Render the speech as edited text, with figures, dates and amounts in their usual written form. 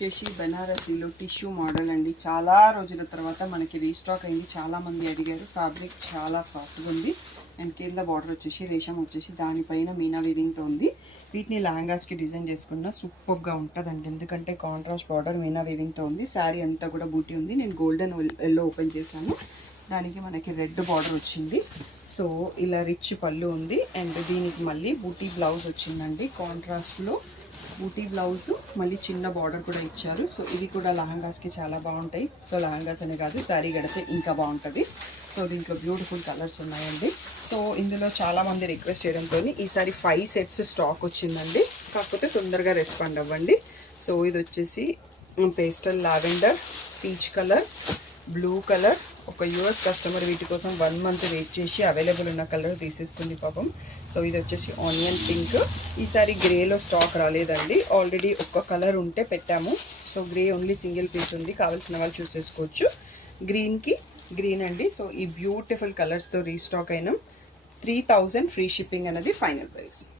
వచ్చేసి బనారసీలో tissue model అండి. చాలా రోజుల తర్వాత మనకి రీస్టాక్ అయింది. చాలామంది అడిగారు. ఫ్యాబ్రిక్ చాలా సాఫ్ట్గా ఉంది. అండ్ కింద బార్డర్ వచ్చేసి రేషం వచ్చేసి దానిపైన మీనా వీవింగ్తో ఉంది. వీటిని లెహంగాస్కి డిజైన్ చేసుకున్న సూపర్గా ఉంటుందండి. ఎందుకంటే కాంట్రాస్ట్ బార్డర్ మీనా వీవింగ్తో ఉంది. శారీ అంతా కూడా బూటీ ఉంది. నేను గోల్డెన్ ఎల్లో ఓపెన్ చేశాను. దానికి మనకి రెడ్ బార్డర్ వచ్చింది. సో ఇలా రిచ్ పళ్ళు ఉంది. అండ్ దీనికి మళ్ళీ బూటీ బ్లౌజ్ వచ్చిందండి. కాంట్రాస్ట్లో బూటీ బ్లౌజ్ మళ్ళీ చిన్న బార్డర్ కూడా ఇచ్చారు. సో ఇవి కూడా లెహంగాస్కి చాలా బాగుంటాయి. సో లెహంగాస్ అనే కాదు, శారీ కడితే ఇంకా బాగుంటుంది. సో దీంట్లో బ్యూటిఫుల్ కలర్స్ ఉన్నాయండి. సో ఇందులో చాలామంది రిక్వెస్ట్ చేయడంతో ఈసారి 5 సెట్స్ స్టాక్ వచ్చిందండి. కాకపోతే తొందరగా రెస్పాండ్ అవ్వండి. సో ఇది వచ్చేసి pastel lavender, peach colour, blue colour. ఒక యూఎస్ కస్టమర్ వీటి కోసం 1 మంత్ వెయిట్ చేసి అవైలబుల్ ఉన్న కలర్ తీసేసుకుంది పాపం. సో ఇది వచ్చేసి ఆనియన్ పింక్. ఈసారి గ్రేలో స్టాక్ రాలేదండి. ఆల్రెడీ ఒక్క కలర్ ఉంటే పెట్టాము. So grey only single piece ఉంది. కావాల్సిన వాళ్ళు చూసేసుకోవచ్చు. గ్రీన్కి గ్రీన్ అండి. సో ఈ బ్యూటిఫుల్ కలర్స్తో రీస్టాక్ అయినాం. 3000 ఫ్రీ షిప్పింగ్ అనేది ఫైనల్ ప్రైస్.